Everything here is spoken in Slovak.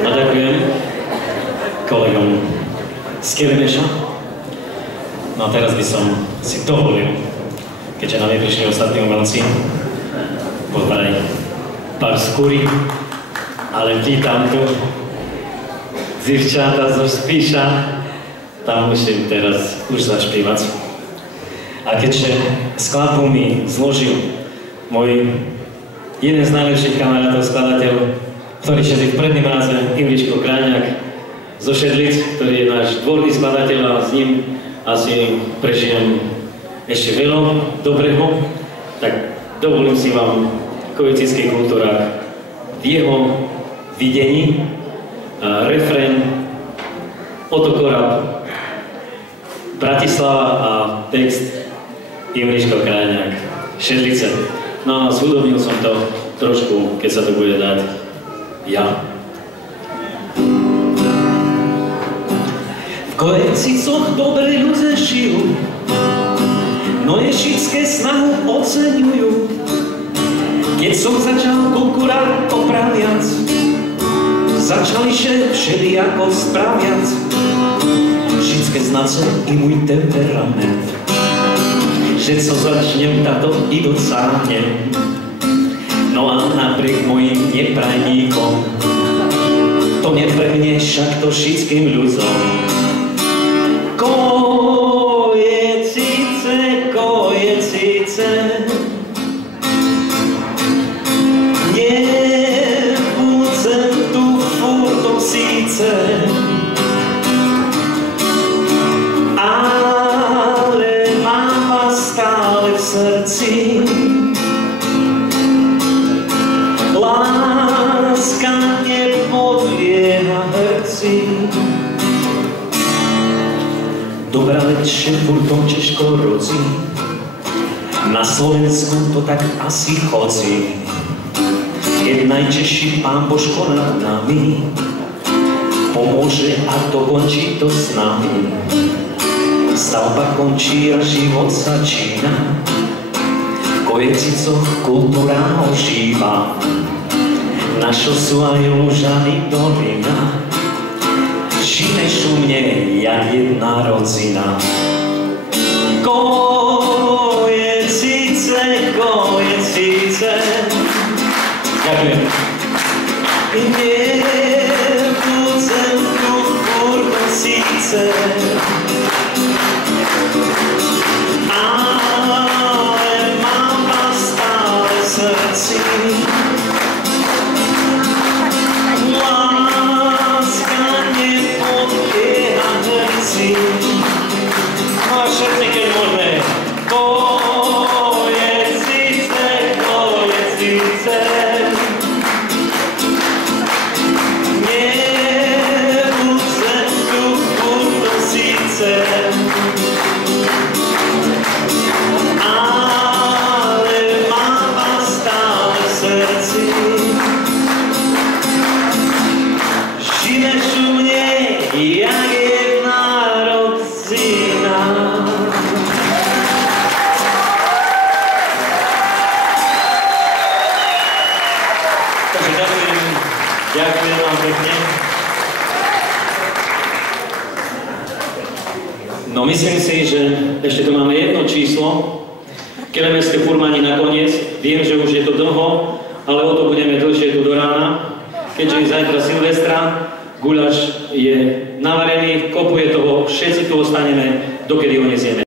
A ďakujem kolegom z Kelemeša. No a teraz by som si dovolil, keďže nám neprišli ostatní umelci, pozvať pár skúry, ale vítam tu dziewczęta zo Spíša, tam musím teraz už zašpívať. A keďže skladbu mi zložil môj jeden z najlepších kamarátov, skladateľ, ktorý šedí v predným ráze, Imričko Kráňák zo Šedlic, ktorý je náš dvorný skladateľ a s ním asi prežijem ešte veľa dobrého, tak dovolím si vám v kojeckých kultúrách v jeho videní refrén Oto Korab, Bratislava a text Imričko Kráňák, Šedlice. No a zhudobnil som to trošku, keď sa to bude dať ja. V Kojezicoch dobre ľudia žijú, no ješické snahu oceňujú. Keď som začal konkurát opraviac, začali všelijako spraviac. Všetké znace i môj temperament, že co začnem, táto i dosáhnem. No a napriek mojim neprajníkom, to nepremne však to všetkým ľuďom. Kojezice, Kojezice, nebudem tu furt síce, ale mám vás stále v srdci. Láska nepodlieha herci. Dobrá lepšie furtom Češko rodzi, na Slovensku to tak asi chodzi. Keď najčešší Pán Božko nad nami pomôže a to končí to s nami. Stavba končí a život začína, v Kojezicoch kultúra ožíva. Našo sú aj Lužany dolina, žijeme šumne jak jedna rodzina. Kojezice, Kojezice, ďakujem. Nebudem tu furt síce, ale mám vás stále v srdci. Láska nepodlieha herci. No a všetci, keď môžeme. Kojezice, Kojezice, nebudem tu furt síce, ale mám vás stále v srdci. Žiješ u mne jak jedna rodzina. Takže ďakujem vám pekne. No myslím si, že ešte tu máme jedno číslo. Kelemeské furmani nakoniec. Viem, že už je to dlho, ale o to budeme dlhšie tu do rána. Keďže je zajtra Silvestra, guľaš je navarený, kopuje toho, všetci tu ostaneme, dokedy ho nesieme.